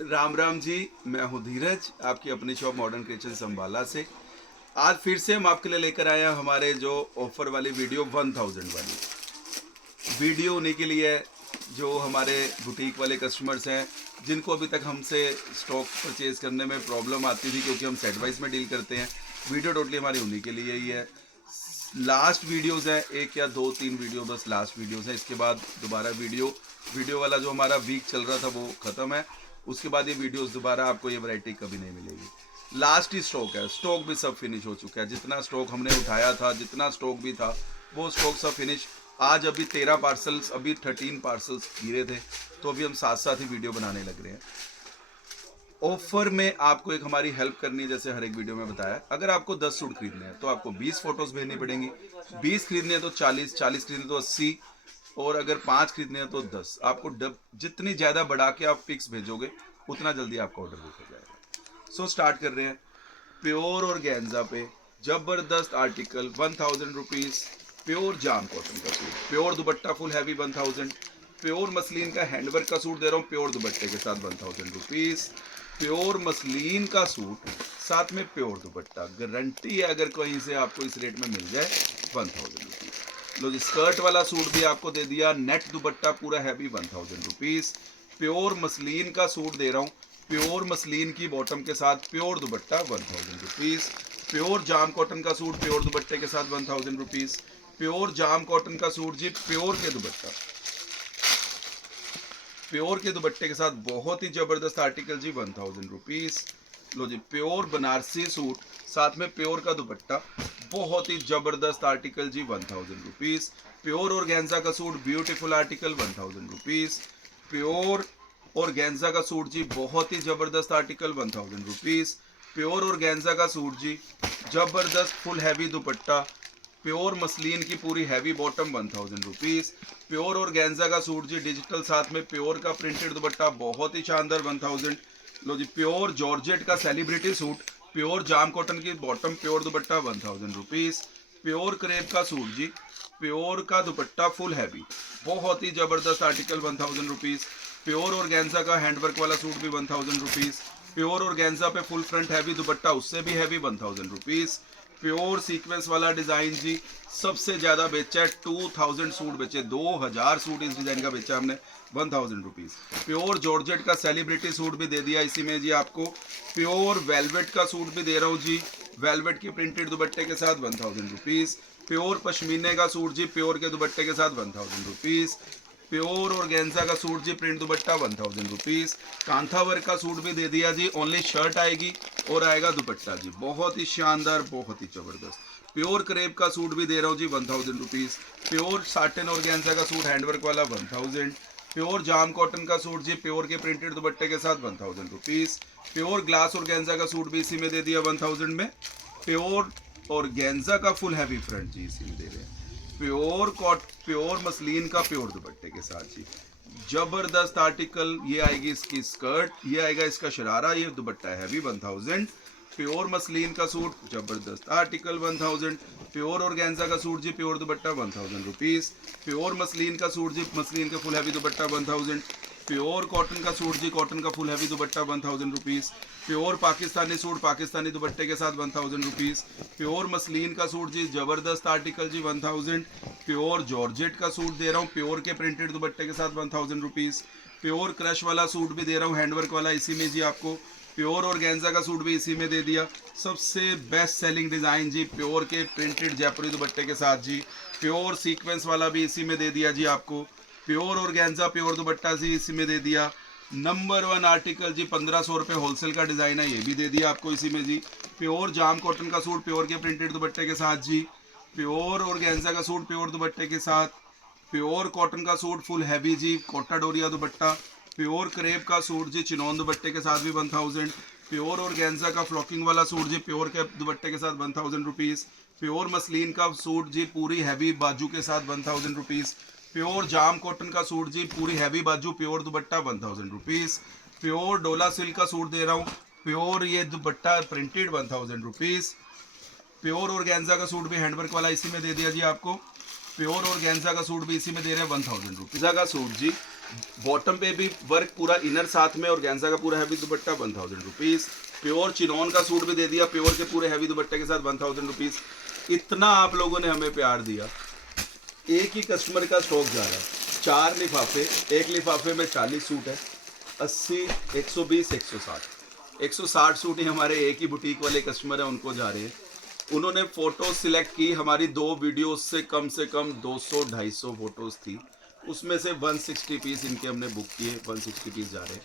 राम राम जी। मैं हूँ धीरज, आपकी अपनी शॉप मॉडर्न किचन संभाला से। आज फिर से हम आपके लिए लेकर आए हैं हमारे जो ऑफर वाली वीडियो 1000 वाली वीडियो। उन्हीं के लिए है जो हमारे बुटीक वाले कस्टमर्स हैं, जिनको अभी तक हमसे स्टॉक परचेज करने में प्रॉब्लम आती थी, क्योंकि हम सेट वाइज में डील करते हैं। वीडियो टोटली हमारी उन्हीं के लिए ही है। लास्ट वीडियोस हैं, एक या दो तीन वीडियो बस लास्ट वीडियोस हैं। इसके बाद दोबारा वीडियो वाला जो हमारा वीक चल रहा था वो ख़त्म है। उसके बाद ये वीडियोस दोबारा आपको ये वैरायटी कभी नहीं मिलेगी। लास्ट ही स्टॉक है, स्टॉक भी सब फिनिश हो चुका है। जितना स्टॉक हमने उठाया था, जितना स्टॉक भी था, वो स्टॉक सब फिनिश। आज अभी 13 पार्सल्स, अभी 13 पार्सल्स गिरे थे, तो अभी हम साथ साथ ही वीडियो बनाने लग रहे हैं। ऑफर में आपको एक हमारी हेल्प करनी है, जैसे हर एक वीडियो में बताया। अगर आपको 10 सूट खरीदने हैं तो आपको 20 फोटोज भेजनी पड़ेंगी। 20 खरीदने हैं तो 40, 40 खरीदने तो 80, और अगर 5 खरीदने हैं तो 10। आपको जितनी ज़्यादा बढ़ा के आप पिक्स भेजोगे, उतना जल्दी आपका ऑर्डर बुक हो जाएगा। सो स्टार्ट कर रहे हैं। प्योर और गेंजा पे जबरदस्त आर्टिकल 1000 रुपीज़। प्योर जाम कॉटन का सूट, प्योर दुपट्टा फुल हैवी 1000। प्योर मसलिन का हैंडवर्क का सूट दे रहा हूँ प्योर दुपट्टे के साथ 1000 रुपीज़। प्योर मसलिन का सूट साथ में प्योर दुपट्टा, गारंटी है अगर कहीं से आपको इस रेट में मिल जाए 1000 रुपीज़। लो जी, स्कर्ट वाला सूट भी आपको दे दिया, नेट दुपट्टा पूरा हैवी 1000 रुपीज़। प्योर मसलिन का सूट दे रहा हूँ, प्योर मसलिन की बॉटम के साथ प्योर दुपट्टा 1000 रुपीज़। प्योर जाम कॉटन का सूट प्योर दुपट्टे के साथ 1000 रुपीज़। प्योर जाम कॉटन का सूट जी प्योर के दुपट्टा, प्योर के दुपट्टे के साथ बहुत ही जबरदस्त आर्टिकल जी 1000 रुपीज़। लो जी, प्योर बनारसी सूट साथ में प्योर का दुपट्टा, बहुत ही जबरदस्त आर्टिकल जी 1000 रुपीज़। प्योर और गेंजा का suit beautiful article 1000 rupees. Pure और गेंजा का सूट जी बहुत ही जबरदस्त आर्टिकल 1000 रुपीज़। प्योर और गेंजा का सूट जी जबरदस्त फुल हैवी दुपट्टा, प्योर मसलिन की पूरी हैवी बॉटम 1000 रुपीज़। प्योर और गेंजा का सूट जी डिजिटल साथ में प्योर का प्रिंटेड दुपट्टा, बहुत ही शानदार 1000। लो जी, प्योर जॉर्जेट का सेलिब्रिटी सूट प्योर जाम कॉटन की bottom pure dupatta 1000 rupees. Pure crepe का सूट जी प्योर का दुपट्टा फुल हैवी, बहुत ही जबरदस्त आर्टिकल 1000 रुपीज़। प्योर और गेंजा का हैंडवर्क वाला सूट भी 1000 रुपीज़। प्योर और गेंजा पे फुल फ्रंट हैवी दुपट्टा, उससे भी हैवी 1000 रुपीज़। प्योर सीक्वेंस वाला डिज़ाइन जी सबसे ज़्यादा बेचा है, 2000 सूट बेचे, 2000 सूट इस डिज़ाइन का बेचा हमने 1000 रुपीज़। प्योर जॉर्जेट का सेलिब्रिटी सूट भी दे दिया इसी में जी आपको। प्योर वेलवेट का सूट भी दे रहा हूँ जी, वेलवेट की प्रिंटेड दुपट्टे के साथ 1000 रुपीज़। प्योर पश्मीने का सूट जी प्योर के दुपट्टे के साथ 1000 रुपीज़। प्योर और गेंजा का सूट जी print dupatta 1000 rupees. Kantha work का सूट भी दे दिया जी, ओनली शर्ट आएगी और आएगा दुपट्टा जी, बहुत ही शानदार, बहुत ही ज़बरदस्त। प्योर क्रेप का सूट भी दे रहा हूँ जी 1000 रुपीज़। प्योर साटन और गेंजा का सूट हैंडवर्क वाला 1000। प्योर जाम कॉटन का सूट जी प्योर के प्रिंटेड दुपट्टे के साथ 1000 रुपीज़। प्योर ग्लास और गेंजा का सूट भी इसी में दे दिया 1000 में। प्योर और गेंजा का फुल हैवी फ्रंट जी इसी में दे रहे हैं। प्योर मसलिन का प्योर दुपट्टे के साथ जी जबरदस्त आर्टिकल। ये आएगी इसकी स्कर्ट, ये आएगा इसका शरारा, ये दुपट्टा है हैवी 1000। प्योर मसलिन का सूट जबरदस्त आर्टिकल 1000। प्योर और गेंजा का सूट जी pure dupatta 1000 rupees. Pure muslin का सूट जी मसलिन का full heavy dupatta 1000। Pure cotton का सूट जी कॉटन का full heavy dupatta 1000 rupees. Pure Pakistani suit Pakistani दुपट्टे के साथ 1000 रुपीज़। प्योर मसलिन का सूट जी जबरदस्त आर्टिकल जी 1000। प्योर जॉर्जेट का सूट दे रहा हूँ प्योर के प्रिंटेड दुपट्टे के साथ 1000 रुपीज़। प्योर क्रश वाला सूट भी दे रहा हूँ हैंडवर्क वाला इसी में जी आपको। प्योर और गेंजा का सूट भी इसी में दे दिया। सबसे बेस्ट सेलिंग डिज़ाइन जी प्योर के प्रिंटेड जयपुरी दुपट्टे के साथ जी। प्योर सीक्वेंस वाला भी इसी में दे दिया जी आपको। प्योर और गेंजा प्योर दुपट्टा जी इसी में दे दिया। नंबर 1 आर्टिकल जी 1500 रुपये होलसेल का डिज़ाइन है, ये भी दे दिया आपको इसी में जी। प्योर जाम कॉटन का सूट प्योर के प्रिंटेड दुपट्टे के साथ जी। प्योर और गेंजा का सूट प्योर दुपट्टे के साथ। प्योर कॉटन का सूट फुल हैवी जी कोटा डोरिया दुपट्टा। प्योर क्रेप का सूट जी चिनौन दुपट्टे के साथ भी 1000। प्योर और गेंजा का फ्लॉकिंग वाला सूट जी प्योर के दुपट्टे के साथ 1000 रुपीज़। प्योर मसलिन का सूट जी पूरी हैवी बाजू के साथ 1000 रुपीज़। प्योर जाम कॉटन का सूट जी पूरी हैवी बाजू प्योर दुपट्टा 1000 रुपीज़। प्योर डोला सिल्क का सूट दे रहा हूँ प्योर ये दुपट्टा प्रिंटेड 1000 रुपीज़। प्योर और गेंजा का सूट भी हैंडवर्क वाला इसी में दे दिया जी आपको। प्योर और गेंजा का सूट भी इसी में दे रहे हैं 1000 रुपीज़ का सूट जी बॉटम पे भी वर्क पूरा इनर साथ में और गेंजा का पूरा heavy dupatta 1000 rupees. Pure chinon का सूट भी दे दिया प्योर के पूरे हैवी दुपट्टे के साथ 1000 रुपीज़। इतना आप लोगों ने हमें प्यार दिया। एक ही कस्टमर का स्टॉक जा रहा है, 4 लिफाफे, एक लिफाफे में 40 सूट है, 80, 120, 160, 160 सूट ही हमारे एक ही बुटीक वाले कस्टमर हैं उनको जा रहे हैं। उन्होंने फ़ोटो सिलेक्ट की, हमारी 2 वीडियोस से कम 200-250 फ़ोटोज़ थी, उसमें से 160 पीस इनके हमने बुक किए, 160 पीस जा रहे हैं।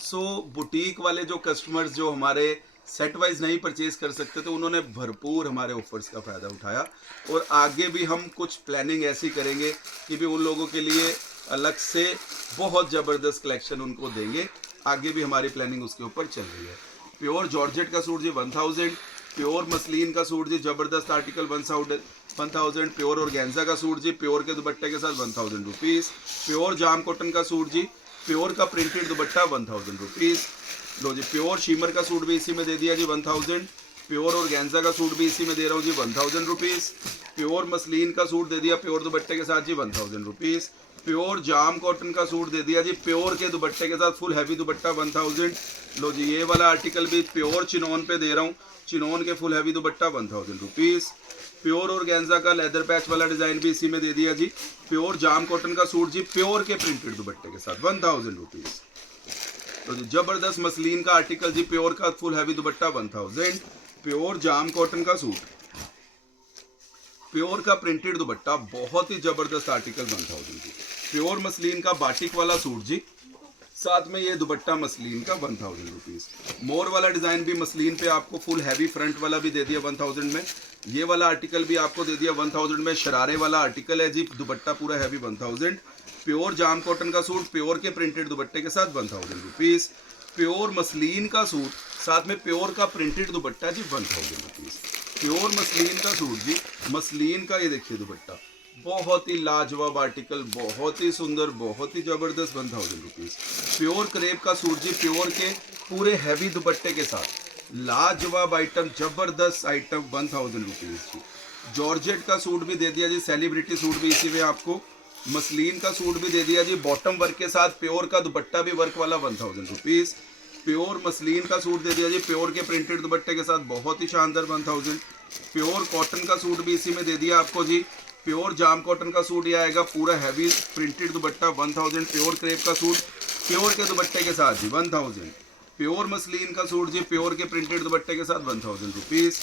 सो बुटीक वाले जो कस्टमर्स जो हमारे सेट वाइज नहीं परचेज कर सकते थे, उन्होंने भरपूर हमारे ऑफर्स का फ़ायदा उठाया। और आगे भी हम कुछ प्लानिंग ऐसी करेंगे कि भी उन लोगों के लिए अलग से बहुत ज़बरदस्त कलेक्शन उनको देंगे। आगे भी हमारी प्लानिंग उसके ऊपर चल रही है। प्योर जॉर्जेट का सूट जी 1000, प्योर मसलिन का सूट जी ज़बरदस्त आर्टिकल 1000, प्योर ऑर्गेन्जा का सूट जी प्योर के दुपट्टे के साथ 1000 रुपीज़, प्योर जाम कॉटन का सूट जी प्योर का प्रिंटेड दुपट्टा 1000 रुपीज़। लो जी, प्योर शिमर का सूट भी इसी में दे दिया जी 1000, प्योर ऑर्गेन्जा का सूट भी इसी में दे रहा हूँ जी 1000 रुपीज़, प्योर मसलिन का सूट दे दिया प्योर दुपट्टे के साथ जी 1000 रुपीज़, प्योर जाम कॉटन का सूट दे दिया जी प्योर के दुपट्टे के साथ फुल हैवी दुपट्टा 1000। लो जी, ये वाला आर्टिकल भी प्योर चिनॉन पे दे रहा हूँ, चिनॉन के full heavy dupatta 1000 rupees. Pure organza का लेदर पैच वाला डिज़ाइन भी इसी में दे दिया जी। प्योर जाम कॉटन का सूट जी प्योर के प्रिंटेड दुपट्टे के साथ 1000 रुपीज़। तो जी जबरदस्त मसलिन का आर्टिकल जी प्योर का फुल हैवी दुपट्टा 1000। प्योर जाम कॉटन का सूट प्योर का प्रिंटेड दुपट्टा बहुत ही जबरदस्त आर्टिकल 1000 की। प्योर मसलिन का बाटिक वाला सूट जी, साथ में ये दुपट्टा मसलिन का 1000 रुपीज़। मोर वाला डिज़ाइन भी मसलिन पे आपको फुल हैवी फ्रंट वाला भी दे दिया 1000 में। ये वाला आर्टिकल भी आपको दे दिया 1000 में, शरारे वाला आर्टिकल है जी, दुपट्टा पूरा हैवी 1000। प्योर जाम कॉटन का सूट प्योर के प्रिंटेड दुपट्टे के साथ 1000 रुपीज़। प्योर मसलिन का सूट साथ में प्योर का प्रिंटेड दुपट्टा जी 1000 रुपीज़। प्योर मसलिन का सूट जी, मसलिन का ये देखिए दुपट्टा, बहुत ही लाजवाब आर्टिकल, बहुत ही सुंदर, बहुत ही जबरदस्त 1000 रुपीज़। प्योर क्रेप का सूट जी प्योर के पूरे हैवी दुपट्टे के साथ लाजवाब आइटम, जबरदस्त आइटम 1000 रुपीज़ जी। जॉर्जेट का सूट भी दे दिया जी, सेलिब्रिटी सूट भी इसी में आपको। मसलिन का सूट भी दे दिया जी बॉटम वर्क के साथ, प्योर का दुपट्टा भी वर्क वाला 1000 रुपीज़। प्योर मसलिन का सूट दे दिया जी प्योर के प्रिंटेड दुपट्टे के साथ, बहुत ही शानदार 1000। प्योर कॉटन का सूट भी इसी में दे दिया आपको जी। प्योर जाम कॉटन का सूट ये आएगा पूरा हैवी प्रिंटेड दुपट्टा 1000। प्योर क्रेप का सूट प्योर के दुपट्टे के साथ जी 1000। प्योर मसलिन का सूट जी प्योर के प्रिंटेड दुपट्टे के साथ 1000 रुपीज़।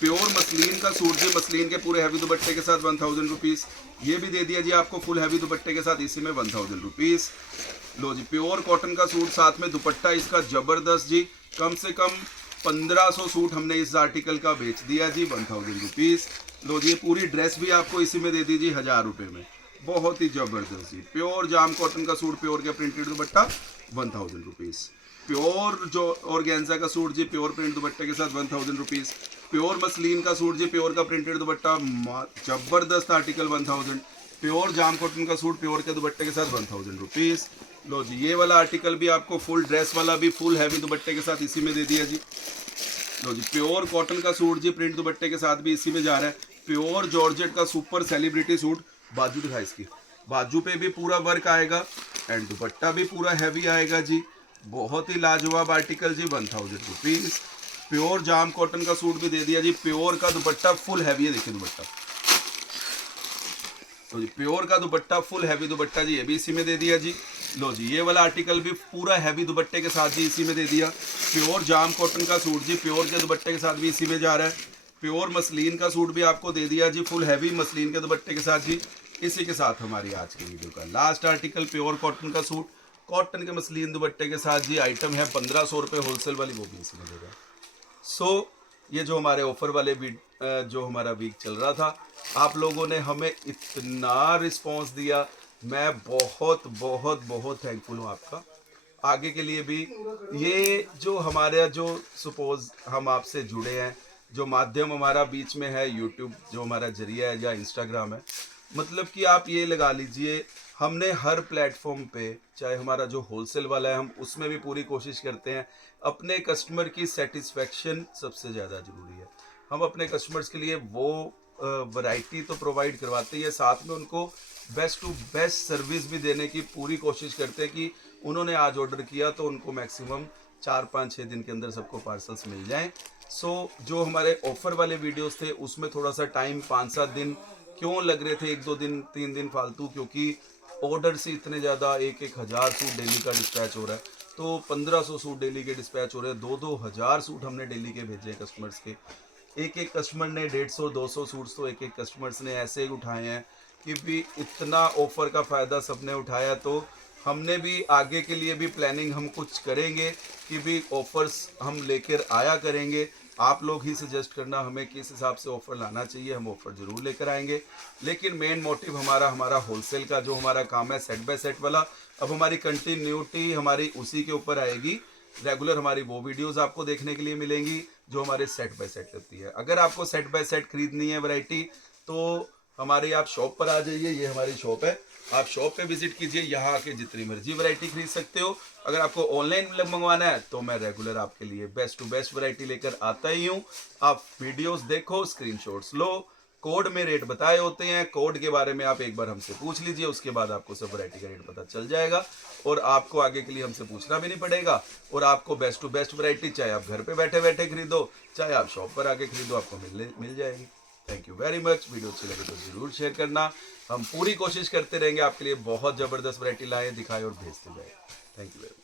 प्योर मसलिन का सूट जी मसलिन के पूरे हैवी दुपट्टे के साथ 1000 रुपीज़। ये भी दे दिया जी आपको फुल हैवी दुपट्टे के साथ इसी में 1000 रुपीज़। लो जी, प्योर कॉटन का सूट साथ में दुपट्टा इसका जबरदस्त जी, कम से कम 1500 सूट हमने इस आर्टिकल का बेच दिया जी 1000 रुपीज़। लो जी, पूरी ड्रेस भी आपको इसी में दे दीजिए 1000 रुपये में, बहुत ही जबरदस्त जी। प्योर जाम कॉटन का सूट प्योर के प्रिंटेड दुपट्टा 1000 रुपीज़। प्योर जो ऑर्गेन्जा का सूट जी प्योर प्रिंट दुपट्टे के साथ 1000 रुपीज़। प्योर मसलिन का सूट जी प्योर का प्रिंटेड दुपट्टा, जबरदस्त आर्टिकल 1000। प्योर जाम कॉटन का सूट प्योर के दुपट्टे के साथ 1000 रुपीज़। लो जी, ये वाला आर्टिकल भी आपको फुल ड्रेस वाला भी फुल हैवी दुपट्टे के साथ इसी में दे दिया जी। लो जी, प्योर कॉटन का सूट जी प्रिंट दुपट्टे के साथ भी इसी में जा रहा है। प्योर जॉर्जेट का सुपर सेलिब्रिटी सूट, बाजू दिखा इसकी, बाजू पे भी पूरा वर्क आएगा एंड दुपट्टा भी पूरा हैवी आएगा जी, बहुत ही लाजवाब आर्टिकल जी 1000 रुपीज़। प्योर जाम कॉटन का सूट भी दे दिया जी, प्योर का दुपट्टा फुल हैवी है, देखिए दुपट्टा, तो जी प्योर का दुपट्टा फुल हैवी दुपट्टा जी, ये भी इसी में दे दिया जी। लो जी, ये वाला आर्टिकल भी पूरा हैवी दुपट्टे के साथ जी इसी में दे दिया। प्योर जाम कॉटन का सूट जी प्योर के दुपट्टे के साथ भी इसी में जा रहा है। प्योर मसलिन का सूट भी आपको दे दिया जी फुल हैवी मसलिन के दुपट्टे के साथ जी। इसी के साथ हमारी आज की वीडियो का लास्ट आर्टिकल प्योर कॉटन का सूट कॉटन के मसलिन दुपट्टे के साथ जी, आइटम है 1500 रुपये होलसेल वाली, वो भी इसी में देगा। सो ये जो हमारे ऑफर वाले जो हमारा वीक चल रहा था, आप लोगों ने हमें इतना रिस्पांस दिया, मैं बहुत बहुत बहुत थैंकफुल हूँ आपका। आगे के लिए भी ये जो हमारे जो सपोज हम आपसे जुड़े हैं, जो माध्यम हमारा बीच में है, यूट्यूब जो हमारा जरिया है या इंस्टाग्राम है, मतलब कि आप ये लगा लीजिए हमने हर प्लेटफॉर्म पे, चाहे हमारा जो होलसेल वाला है हम उसमें भी पूरी कोशिश करते हैं, अपने कस्टमर की सेटिस्फेक्शन सबसे ज़्यादा ज़रूरी है। हम अपने कस्टमर्स के लिए वो वैरायटी तो प्रोवाइड करवाते ही है, साथ में उनको बेस्ट टू बेस्ट सर्विस भी देने की पूरी कोशिश करते हैं कि उन्होंने आज ऑर्डर किया तो उनको मैक्सिमम 4-5-6 दिन के अंदर सबको पार्सल्स मिल जाएं। सो जो हमारे ऑफर वाले वीडियोस थे उसमें थोड़ा सा टाइम 5-7 दिन क्यों लग रहे थे, 1-2 दिन 3 दिन फालतू, क्योंकि ऑर्डर से इतने ज़्यादा 1-1 हज़ार सूट डेली का डिस्पैच हो रहा है, तो 1500 सूट डेली के डिस्पैच हो रहे हैं, 2-2 हज़ार सूट हमने डेली के भेजे कस्टमर्स के। एक एक कस्टमर ने 150-200 सूट्स तो एक एक कस्टमर्स ने ऐसे ही उठाए हैं कि भी इतना ऑफर का फ़ायदा सबने उठाया। तो हमने भी आगे के लिए भी प्लानिंग हम कुछ करेंगे कि भी ऑफर्स हम लेकर आया करेंगे। आप लोग ही सजेस्ट करना हमें किस हिसाब से ऑफ़र लाना चाहिए, हम ऑफ़र ज़रूर लेकर आएंगे। लेकिन मेन मोटिव हमारा होलसेल का जो हमारा काम है सेट बाय सेट वाला, अब हमारी कंटिन्यूटी हमारी उसी के ऊपर आएगी। रेगुलर हमारी वो वीडियोस आपको देखने के लिए मिलेंगी जो हमारे सेट बाय सेट होती है। अगर आपको सेट बाय सेट खरीदनी है वैरायटी, तो हमारे आप शॉप पर आ जाइए, ये हमारी शॉप है, आप शॉप पे विजिट कीजिए, यहाँ आके जितनी मर्जी वैरायटी खरीद सकते हो। अगर आपको ऑनलाइन मंगवाना है तो मैं रेगुलर आपके लिए बेस्ट टू बेस्ट वैरायटी लेकर आता ही हूँ। आप वीडियोस देखो, स्क्रीनशॉट्स लो, कोड में रेट बताए होते हैं, कोड के बारे में आप एक बार हमसे पूछ लीजिए, उसके बाद आपको सब वैरायटी का रेट पता चल जाएगा और आपको आगे के लिए हमसे पूछना भी नहीं पड़ेगा। और आपको बेस्ट टू बेस्ट वैरायटी चाहे आप घर पे बैठे बैठे खरीदो, चाहे आप शॉप पर आके खरीदो, आपको मिल जाएगी। Thank you very much. Video अच्छी लगे तो जरूर शेयर करना। हम पूरी कोशिश करते रहेंगे आपके लिए बहुत ज़बरदस्त वैरायटी लाएं, दिखाएं और भेजते जाए। Thank you very much.